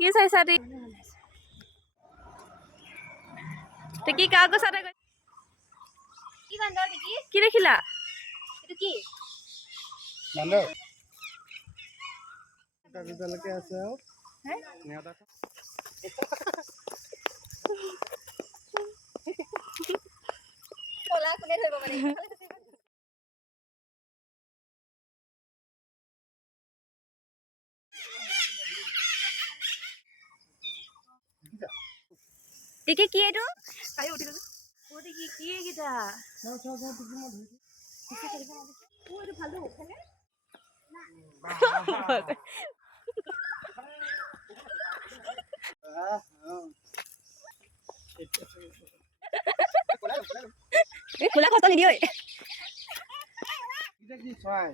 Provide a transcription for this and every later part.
কি চাইছা কি কাগজ কি দেখিলা কি আছে টিকি কি এইটো কাই উঠি গ'ল ও টিকি কি এইটা ভালো খোলা কষ্ট নিদিয়ে এটা কি ছয়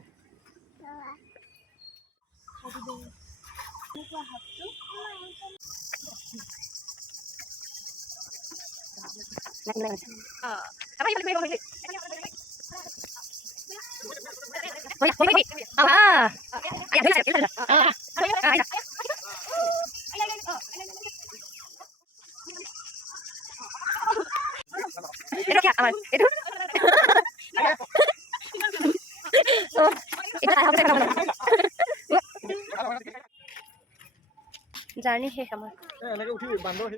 জাৰ্ণি শেষ আমাৰ এনেকে উঠি বান্দৰ